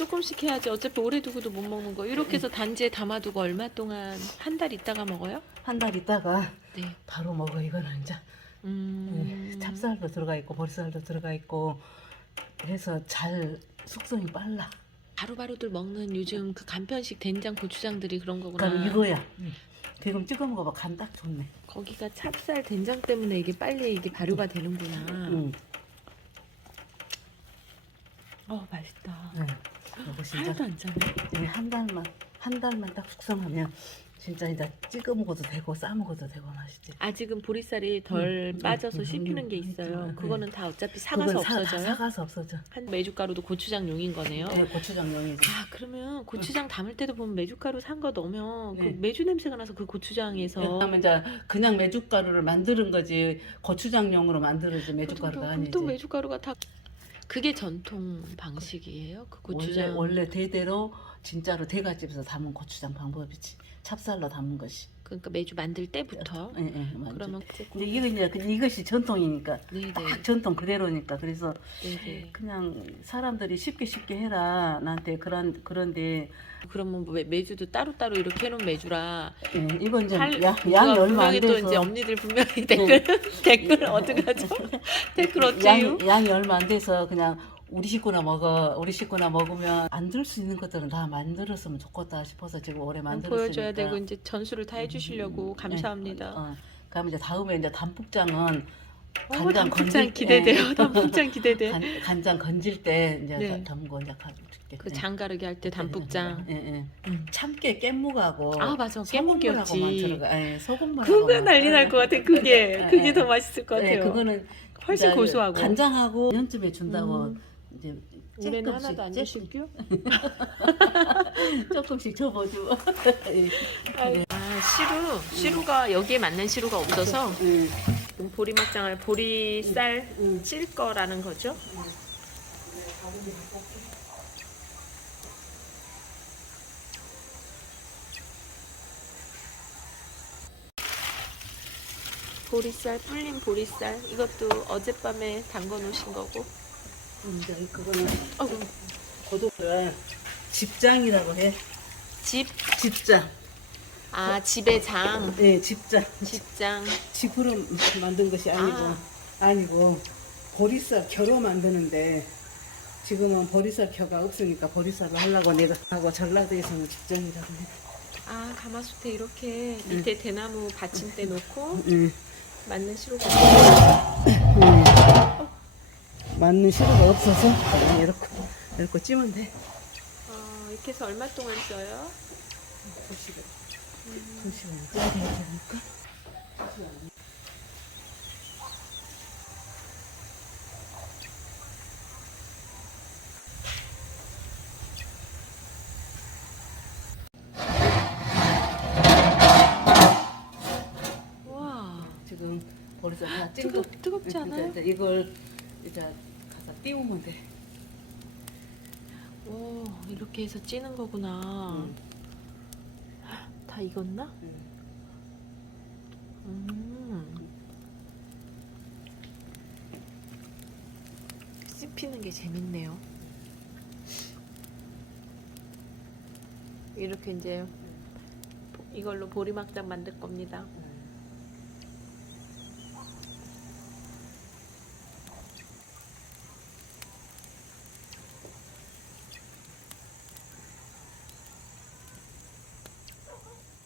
조금씩 해야지. 어차피 오래 두고도 못 먹는 거. 이렇게 해서 단지에 담아두고 얼마 동안 한 달 있다가 먹어요? 한 달 있다가 네. 바로 먹어. 이거는 이제 찹쌀도 들어가 있고 보리쌀도 들어가 있고 해서 잘 숙성이 빨라. 바로바로들 먹는 요즘 그 간편식 된장 고추장들이 그런 거구나. 그럼 이거야. 지금 찍어 먹어봐. 간 딱 좋네. 거기가 찹쌀 된장 때문에 이게 빨리 이게 발효가 되는구나. 맛있다. 이거 진짜 하나도 안 짜네. 한 달만 딱 숙성하면 진짜 이제 찍어 먹어도 되고 싸 먹어도 되고 맛있지. 아직은 보리쌀이 덜 빠져서 씹히는 게 있어요. 그거는 다 어차피 사가서 없어져요. 사가서 없어져. 한 메주가루도 고추장용인 거네요. 네, 고추장용이지. 아, 그러면 고추장 담을 때도 보면 메주가루 산 거 넣으면 네. 그 메주 냄새가 나서 그 고추장에서 그다음에 이제 그냥 메주가루를 만드는 거지 고추장용으로 만들어지 메주가루가 아니지. 또 메주가루가 다 그게 전통 방식이에요? 그 고추장 원래 대대로 진짜로 대갓집에서 담은 고추장 방법이지. 찹쌀로 담은 것이. 그러니까 메주 만들 때부터. 예, 맞아. 그러면 근데 이것이 전통이니까 네네. 딱 전통 그대로니까 그래서 네네. 그냥 사람들이 쉽게 해라 나한테 그런데 그러면 뭐 메주도 따로따로 이렇게 해놓은 메주라 이건 이제 할- 양이 누가 얼마 안 분명히 또 이제 돼서 언니들 분명히 댓글 어떡하죠? 댓글 어째요? 양이 얼마 안 돼서 그냥 우리 식구나 먹으면 만들 수 있는 것들은 다 만들었으면 좋겠다 싶어서 지금 오래 만들었으니까 보여줘야 되고 이제 전수를 다 해주시려고 감사합니다. 그럼 이제 다음에 이제 단풍장은 단풍장 건질 기대돼요. 단풍장 기대돼. 간장 건질 때 이제 네. 담고 이제 가줄게. 그 장가르기 할 때 단풍장. 참깨 깻묵하고 아 맞아. 소금물하고만 깨물기였지. 들어가. 소금물하고 그거 난리 날 것 같아. 그게 더 맛있을 것 같아요. 그거는 훨씬 이제 고소하고. 간장하고 연쯤에 준다고 이제 올해는 하나도 안 주실게요? 조금씩 줘보죠. 시루가 여기에 맞는 시루가 없어서 보리막장을 보리쌀 찔 거라는 거죠? 보리쌀 불린 보리쌀 이것도 어젯밤에 담궈 놓으신 거고. 이제 그거는 고도를 집장이라고 해. 집장. 아 집의 장. 네, 집장. 집장. 집으로 만든 것이 아니고 보리쌀 켜로 만드는데 지금은 보리쌀 켜가 없으니까 보리쌀로 하려고 내가 하고 전라도에서는 집장이라고 해. 아 가마솥에 이렇게 밑에 대나무 받침대 놓고 맞는 시루가 맞는 시루가 없어서 그냥 이렇게 찌면 돼. 이렇게 해서 얼마 동안 써요? 2시간 쪄야 되지 않을까? 와 지금 보리쌀 하나 찐 뜨겁지 않아요? 이걸 이제 가서 띄우면 돼. 오 이렇게 해서 찌는 거구나. 다 익었나? 씹히는 게 재밌네요. 이렇게 이제 이걸로 보리막장 만들 겁니다.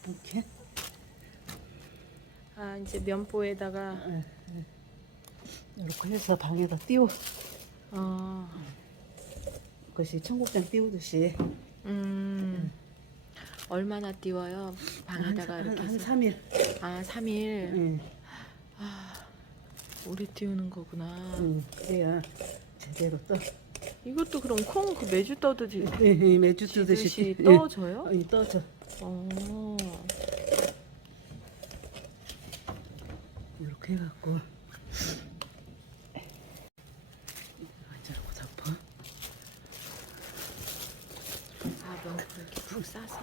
이렇게 아 이제 면보에다가 이렇게 해서 방에다 띄워. 그것이 청국장 띄우듯이 얼마나 띄워요? 방에다가 이렇게 한 해서? 3일. 아 3일. 오래 띄우는 거구나. 그래야 제대로 떠. 이것도 그럼 콩 그 매주 떠듯이 매주 뜨듯이 지듯이 떠져요? 떠져. 이렇게 해갖고 이렇게 덮어. 면을 이렇게 푹 싸서.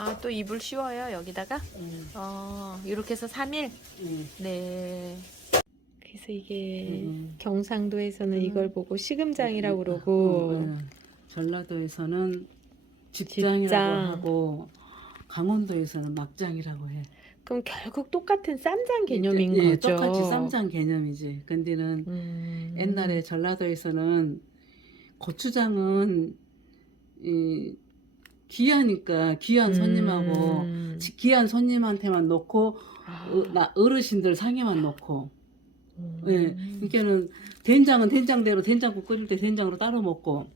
아, 또 이불 씌워요, 여기다가? 이렇게 해서 3일? 네. 그래서 이게 경상도에서는 이걸 보고 시금장이라고 그러고 전라도에서는 집장이라고 집장. 하고 강원도에서는 막장이라고 해. 그럼 결국 똑같은 쌈장 개념인 예, 거죠? 똑같이 쌈장 개념이지. 근데는 옛날에 전라도에서는 고추장은 귀하니까 귀한 손님하고 귀한 손님한테만 놓고 어르신들 상에만 놓고 예, 그러니까는 된장은 된장대로 된장국 끓일 때 된장으로 따로 먹고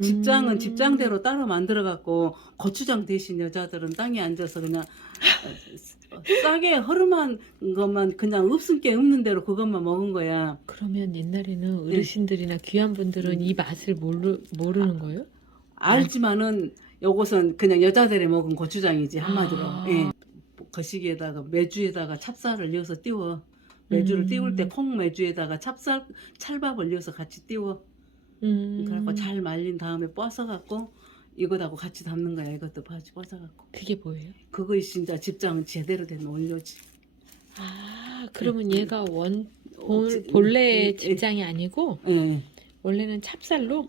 집장은 집장대로 따로 만들어 갖고 고추장 대신 여자들은 땅에 앉아서 그냥 싸게 허름한 것만 그냥 없은 게 없는 대로 그것만 먹은 거야. 그러면 옛날에는 어르신들이나 귀한 분들은 이 맛을 모르는 거예요? 알지만은 요것은 그냥 여자들이 먹은 고추장이지 한마디로. 예. 거시기에다가 메주에다가 찹쌀을 넣어서 띄워. 메주를 띄울 때 콩메주에다가 찰밥을 넣어서 같이 띄워. 그래갖고 잘 말린 다음에 빻아갖고 이것하고 같이 담는 거야. 이것도 같이 빻아갖고. 그게 뭐예요? 그거 진짜 집장은 제대로 된 원료지. 아, 그러면 얘가 본래 집장이 아니고 예. 원래는 찹쌀로?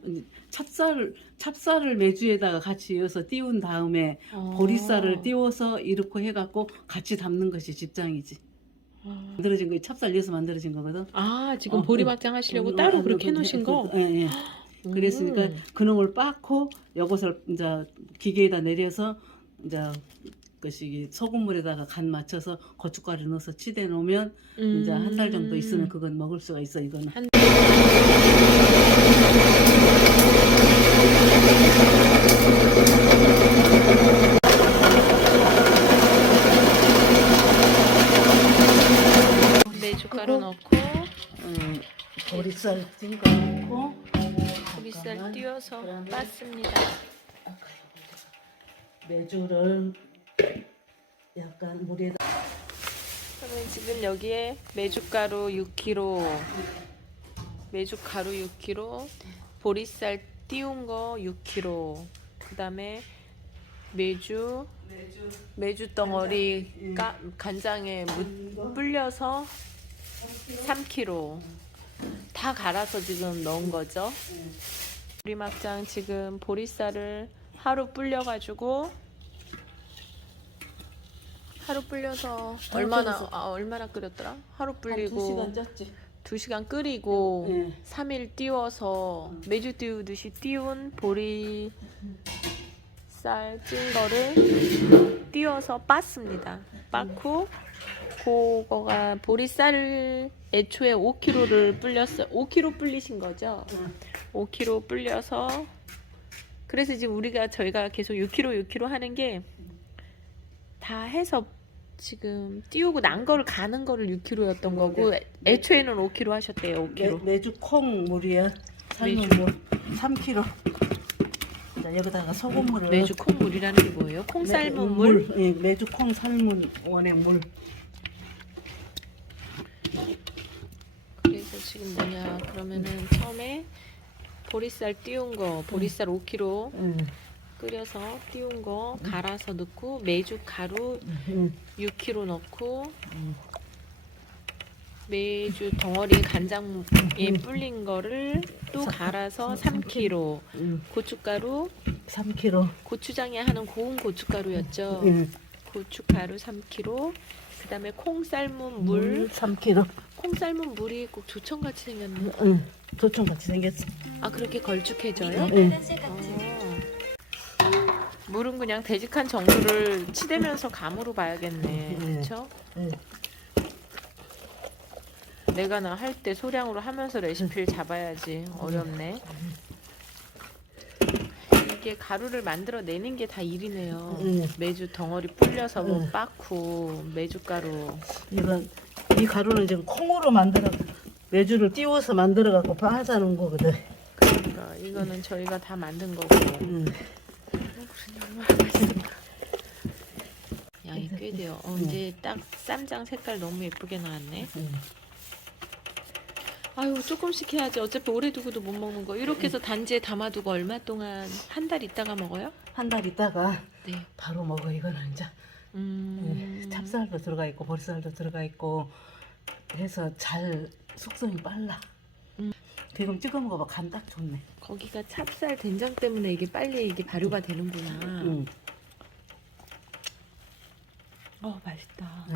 찹쌀을 메주에다가 같이 넣어서 띄운 다음에 보리쌀을 띄워서 이렇게 해갖고 같이 담는 것이 집장이지. 만들어진 거 찹쌀 넣어서 만들어진 거거든. 아, 지금 보리막장 하시려고 따로 그렇게 해놓으신 거? 예. 그랬으니까 그놈을 빻고 요것을 이제 기계에다 내려서 이제 것이 소금물에다가 간 맞춰서 고춧가루 넣어서 치대 놓으면 이제 한 달 정도 있으면 그건 먹을 수가 있어. 이거는. 메주가루 넣고 보리쌀 찐 거 넣고 보리쌀 띄워서 빻습니다. 메주를 약간 물에다 그러면 지금 여기에 메주가루 6kg, 메주가루 6kg, 보리쌀 띄운 거 6kg, 그 다음에 메주 덩어리 간장에 불려서 3kg 다 갈아서 지금 넣은 거죠. 보리막장 지금 보리쌀을 하루 불려가지고 하루 불려서 얼마나 끓였더라? 하루 불리고 2시간 쪘지. 2시간 끓이고 3일 띄워서 메주 띄우듯이 띄운 보리쌀 찐 거를 띄워서 빻습니다. 빻고 그거가 보리쌀을 애초에 5kg를 불렸어. 5kg 불리신 거죠? 5kg 불려서 그래서 지금 저희가 계속 6kg 하는 게 다 해서 지금 띄우고 난 거를 가는 거를 6kg였던 거고 애초에는 5kg 하셨대요. 5kg. 메주 콩물이야. 삶은 뭐 3kg. 자, 여기다가 소금물을 메주 콩물이라는 게 뭐예요? 콩 삶은 물? 예, 메주 콩 삶은 원의 물. 그래서 지금 뭐냐 그러면은 처음에 보리쌀 띄운 거 보리쌀 5kg 끓여서 띄운 거 갈아서 넣고 메주 가루 6kg 넣고 메주 덩어리 간장에 불린 거를 또 갈아서 3kg 고춧가루 3kg. 고추장에 하는 고운 고춧가루였죠. 고춧가루 3kg 그 다음에 콩 삶은 물 3kg. 콩 삶은 물이 꼭 조청같이 생겼네. 조청같이 생겼어. 아 그렇게 걸쭉해져요? 물은 그냥 되직한 정도를 치대면서 감으로 봐야겠네. 그렇죠? 내가 나 할 때 소량으로 하면서 레시피를 잡아야지. 어렵네. 이게 가루를 만들어내는 게 다 일이네요. 메주 덩어리 불려서 뭐 빻고 메주가루. 이 가루는 지금 콩으로 메주를 띄워서 만들어갖고 하자는 거거든. 그러니까 이거는 저희가 다 만든 거고. 양이 꽤 돼요. 이제 딱 쌈장 색깔 너무 예쁘게 나왔네. 아유 조금씩 해야지. 어차피 오래 두고도 못 먹는 거. 이렇게 해서 단지에 담아두고 얼마 동안 한 달 있다가 먹어요? 한 달 있다가 네. 바로 먹어. 이거는 이제 찹쌀도 들어가 있고 보리쌀도 들어가 있고 해서 잘 숙성이 빨라. 지금 찍어 먹어봐. 간 딱 좋네. 거기가 찹쌀 된장 때문에 이게 빨리 이게 발효가 되는구나. 맛있다.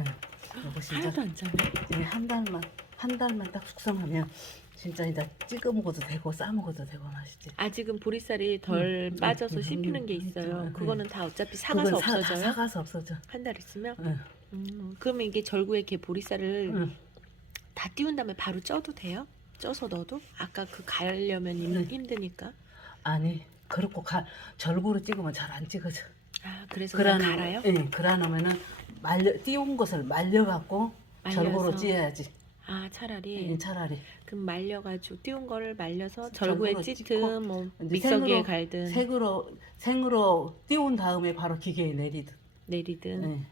이거 진짜 하나도 안 짜네. 이제 한 달만 딱 숙성하면 진짜 이제 찍어 먹어도 되고 싸 먹어도 되고 맛있지. 아직은 보리쌀이 덜 빠져서 씹히는 게 있어요. 그거는 다 어차피 사가서 그건 없어져요. 사가서 없어져. 한 달 있으면. 응. 그러면 이게 절구에 이렇게 보리쌀을 응. 다 띄운 다음에 바로 쪄도 돼요? 쪄서 넣어도? 아까 그 가려면 힘드니까. 아니 그렇고 절구로 찍으면 잘 안 찍어져. 아 그래서 그냥 갈아요? 네, 그러면은 띄운 것을 말려갖고 말려서. 절구로 찌어야지. 아 차라리. 차라리. 그럼 말려가지고 띄운 거를 말려서 절구에 절구로 찌든 찍고 뭐 이제 믹서기에 갈든 생으로 띄운 다음에 바로 기계에 내리든. 네.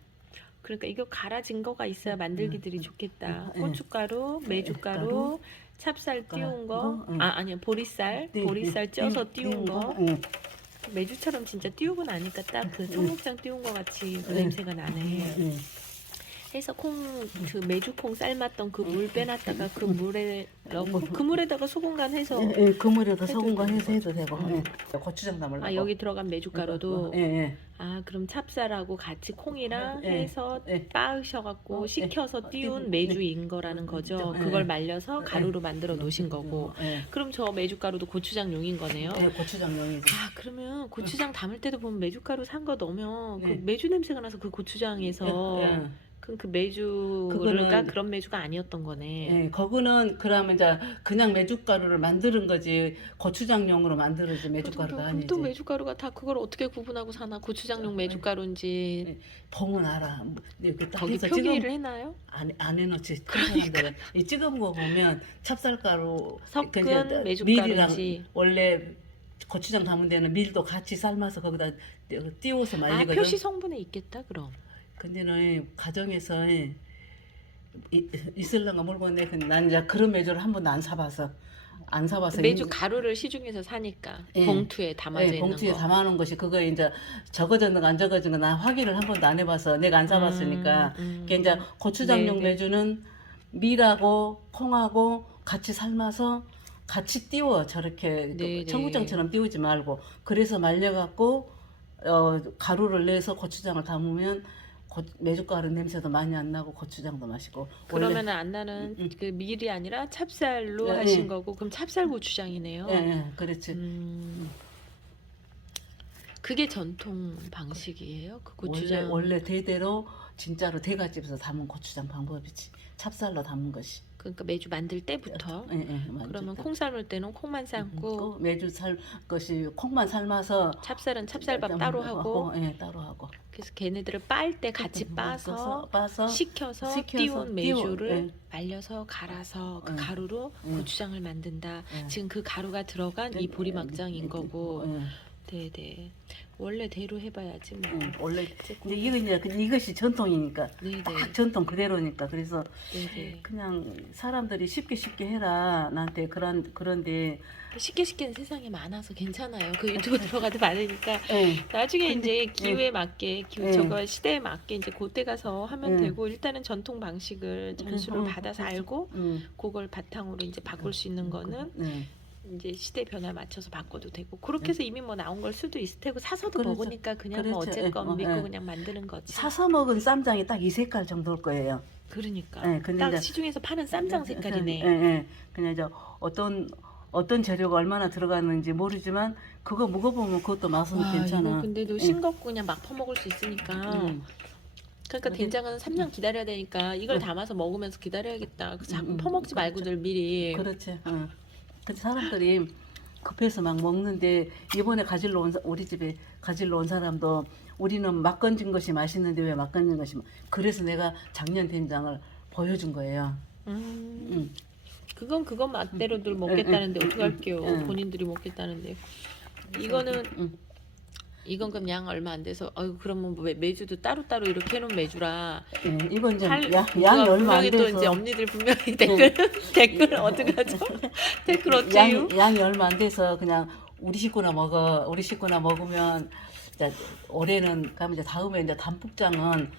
그러니까 이거 갈아진 거가 있어야 만들기들이 좋겠다. 네. 고춧가루, 메주가루, 찹쌀 띄운 거, 아니요 보리쌀, 네. 보리쌀 쪄서 띄운 거. 네. 메주처럼 진짜 띄우고 나니까 딱 그 청국장 띄운 거 같이 그 냄새가 나네. 해서 그 메주콩 삶았던 그 물 빼놨다가 그 물에 넣고 그 물에다가 소금 간 해서 그 물에다 소금 간 해서 해도 되고. 고추장 담으려고. 아 여기 들어간 메주가루도 예. 아 그럼 찹쌀하고 같이 콩이랑 예. 해서 예. 빻으셔갖고 식혀서 띄운 띄운, 메주인 거라는 거죠. 예. 그걸 말려서 가루로 만들어 놓으신 거고. 예. 그럼 저 메주가루도 고추장용인 거네요. 예, 고추장용이지. 아 그러면 고추장 담을 때도 보면 메주가루 산 거 넣으면 예. 그 메주 냄새가 나서 그 고추장에서 예. 그럼 그 메주가 그런 메주가 아니었던 거네. 예, 그거는 그러면 이제 그냥 메주가루를 만드는 거지 고추장용으로 만들어지 메주가루가 그럼 아니지. 또 메주가루가 다 그걸 어떻게 구분하고 사나? 고추장용 메주가루인지 예, 봉은 알아. 이렇게 딱 거기 해서 표기를 해놔요? 안 해놓지. 그러니까 이 찍어 먹어보면 찹쌀가루 섞은 밀이랑 메주가루인지. 원래 고추장 담은 데는 밀도 같이 삶아서 거기다 띄워서 아 말리거든. 표시 성분에 있겠다 그럼. 근데는 가정에서 있을랑가 모르겠네. 근데 난 이제 그런 메주를 한 번도 안 사봐서 메주 가루를 시중에서 사니까 예. 봉투에 담아져 있는 봉투에 거. 담아놓은 것이 그거 이제 적어졌는가 안 적어졌는가 난 확인을 한 번도 안 해봐서 내가 안 사봤으니까. 그게 이제 고추장용 네네. 메주는 밀하고 콩하고 같이 삶아서 같이 띄워. 저렇게 네네. 청국장처럼 띄우지 말고. 그래서 말려갖고 가루를 내서 고추장을 담으면 메주가루 냄새도 많이 안 나고 고추장도 맛있고. 그러면 안 나는 그 밀이 아니라 찹쌀로 예, 하신 예. 거고 그럼 찹쌀 고추장이네요. 예, 그렇지. 그게 전통 방식이에요? 그 고추장 원래 대대로 진짜로 대갓집에서 담은 고추장 방법이지. 찹쌀로 담은 것이. 그러니까 메주 만들 때부터. 맞아. 그러면 콩 삶을 때는 콩만 삶고 메주 살 것이 콩만 삶아서 찹쌀은 찹쌀밥 따로 하고. 따로 하고. 그래서 걔네들을 빻을 때 같이 빻아서 빠서 식혀서 띄운 메주를 말려서 갈아서 그 가루로 고추장을 만든다. 지금 그 가루가 들어간 이 보리막장인 거고. 네네. 원래대로 해봐야지 뭐. 원래 이제 이것이 전통이니까. 네네. 딱 전통 그대로니까. 그래서 네네. 그냥 사람들이 쉽게 해라. 나한테 그런데 쉽게는 세상에 많아서 괜찮아요. 그 유튜브 들어가도 많으니까 예. 나중에 이제 기후에 맞게 예. 저거 시대에 맞게 이제 그때 가서 하면 예. 되고 일단은 전통 방식을 전수를 받아서 알고 그걸 바탕으로 이제 바꿀 수 있는 거는 이제 시대 변화에 맞춰서 바꿔도 되고 그렇게 해서 이미 뭐 나온 걸 수도 있을 테고 사서도 그렇죠. 먹으니까 그냥 뭐 그렇죠. 어쨌건 믿고 그냥 만드는 거지. 사서 먹은 쌈장이 딱 이 색깔 정도일 거예요. 그러니까 근데 딱 이제 시중에서 파는 쌈장 색깔이네. 예. 그냥 이제 어떤 재료가 얼마나 들어갔는지 모르지만 그거 먹어보면 그것도 맛은 괜찮아. 이거 근데도 싱겁고 그냥 막 퍼먹을 수 있으니까. 그러니까 근데- 된장은 3년 기다려야 되니까 이걸 담아서 먹으면서 기다려야겠다. 자꾸 퍼먹지 말고들 미리. 그렇지. 근데 사람들이 급해서 막 먹는데 이번에 우리 집에 가지러 온 사람도 우리는 막 건진 것이 맛있는데 왜 막 건진 것이 그래서 내가 작년 된장을 보여준 거예요. 그건 맛대로들 먹겠다는데 어떡할게요. 본인들이 먹겠다는데. 이거는 이건 그럼 양 얼마 안 돼서 아유 그러면 뭐 매주도 따로따로 이렇게 해놓은 매주라 예, 이건 좀 할- 양이 얼마 분명히 안 또 돼서 이제 언니들 분명히 댓글 어떡하죠? 댓글 어째요? 양이 얼마 안 돼서 그냥 우리 식구나 먹어. 우리 식구나 먹으면 이제 올해는 가면 이제 다음에 이제 단풍장은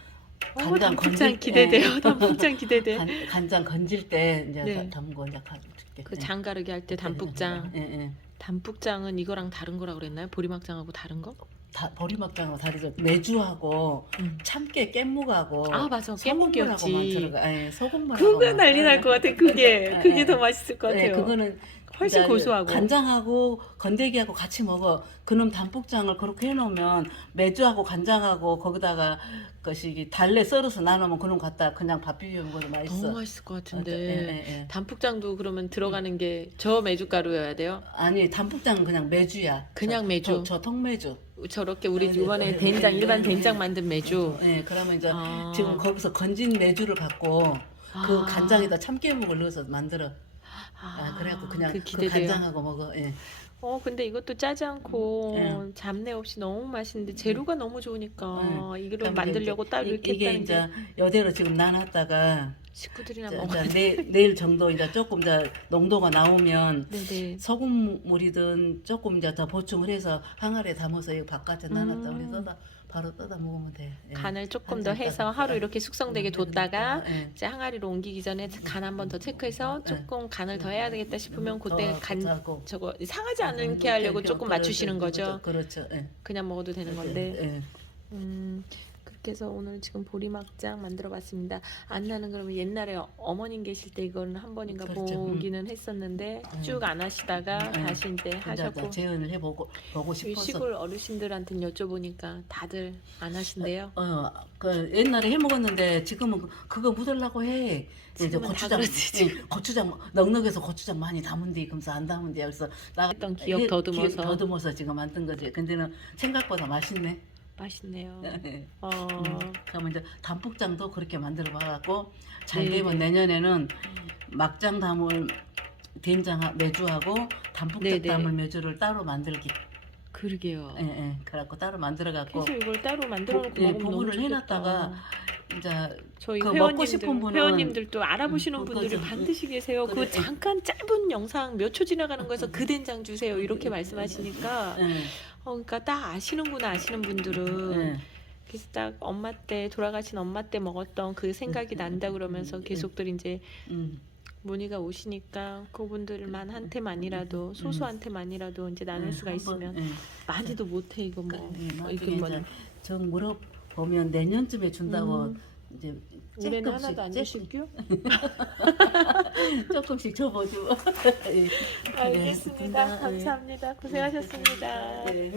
간장 단풍장 건질 기대돼요. 단풍장 기대돼. 간장 건질 때 이제 네. 담고 이제 가줄게. 그 장가르기 할 때 단풍장. 예, 예. 단풍장은 이거랑 다른 거라 그랬나요? 보리막장하고 다른 거? 다 보리막장하고 다르죠. 메주하고 참깨 깻묵하고 아 맞아 소금물하고만 깨먹기였지. 들어가. 예, 소금물하고. 그거 난리 날 것 같아. 그게 더 맛있을 것 같아요. 그거는 훨씬 이제 고소하고. 간장하고 건더기하고 같이 먹어. 그놈 단풍장을 그렇게 해놓으면 메주하고 간장하고 거기다가 것이 달래 썰어서 나누면 그놈 갖다 그냥 밥 비벼 먹어도 맛있어. 너무 맛있을 것 같은데. 예, 예. 단풍장도 그러면 들어가는 게 저 메주가루여야 돼요? 아니 단풍장은 그냥 메주야. 그냥 메주. 저 통메주. 저렇게 우리 네, 이번에 네, 된장 네, 일반 네, 된장 네. 만든 메주. 예, 그러면 이제 아. 지금 거기서 건진 메주를 갖고 그 아. 간장에다 참깨묵을 넣어서 만들어. 아, 그래갖고 그냥 그 그 기대돼요. 간장하고 먹어. 예. 근데 이것도 짜지 않고 잡내 없이 너무 맛있는데 재료가 너무 좋으니까 이걸 그러면 만들려고 따로 이렇게 이게 했다는 이제 게 여대로 지금 나눴다가 식구들이나 이제 먹어야 돼. 내일 정도 이제 조금 이제 농도가 나오면 네네. 소금물이든 조금 이제 더 보충을 해서 항아리에 담아서 이 바깥에 나눴다 음. 그래서 바로 떠다 먹으면 돼. 예. 간을 조금 한 더 잔 해서 따뜻하게. 하루 이렇게 숙성되게 뒀다가 예. 이제 항아리로 옮기기 전에 간 한 번 더 체크해서 조금 간을 더 해야 되겠다 싶으면 그때 더 간 하고. 저거 상하지 않게 하려고 조금 맞추시는 거죠. 그렇죠. 예. 그냥 먹어도 되는 건데. 예. 그렇게 해서 오늘 지금 보리막장 만들어봤습니다. 안나는 그러면 옛날에 어머님 계실 때 이건 한 번인가 그렇죠. 보기는 했었는데 쭉 안 하시다가 다시 이제 하셨고 재현을 해보고 이 싶어서. 시골 어르신들한테 여쭤보니까 다들 안 하신대요. 그 옛날에 해 먹었는데 지금은 그거 묻으려고 해. 이제 지금은 다 고추장, 그렇지, 고추장 넉넉해서 고추장 많이 담은디, 그러면서 안 담은디. 그래서 나 했던 기억 더듬어서. 더듬어서 지금 만든 거지. 근데는 생각보다 맛있네. 맛있네요. 네. 그러면 이제 단풍장도 그렇게 만들어 봐갖고 잘 네네. 되면 내년에는 막장 담을 된장 메주하고 단풍장 네네. 담을 메주를 따로 만들기. 그러게요. 예. 그래갖고 따로 만들어갖고 그래서 이걸 따로 만들어 놓고 예, 먹으면 너무 부분을 좋겠다. 해놨다가 이제 저희 그 먹고 싶은 분은 회원님들도 알아보시는 그거 분들이 좀- 반드시 계세요. 그래. 그 잠깐 짧은 영상 몇 초 지나가는 거에서 그 된장 주세요 이렇게 말씀하시니까 예, 그러니까 딱 아시는구나 아시는 분들은 예. 그래서 딱 엄마 때 돌아가신 엄마 때 먹었던 그 생각이 난다 그러면서 계속들 이제 음. 문의가 오시니까 그분들만 한테만이라도 소수한테만이라도 이제 나눌 수가 있으면 많이도 못해 이거 뭐 나중에 이거 뭐 이제 정 물어보면 내년쯤에 준다고 이제 올해는 하나도 안 주실게요? 조금씩 줘보죠. 예. 알겠습니다. 예. 감사합니다. 고생하셨습니다. 예.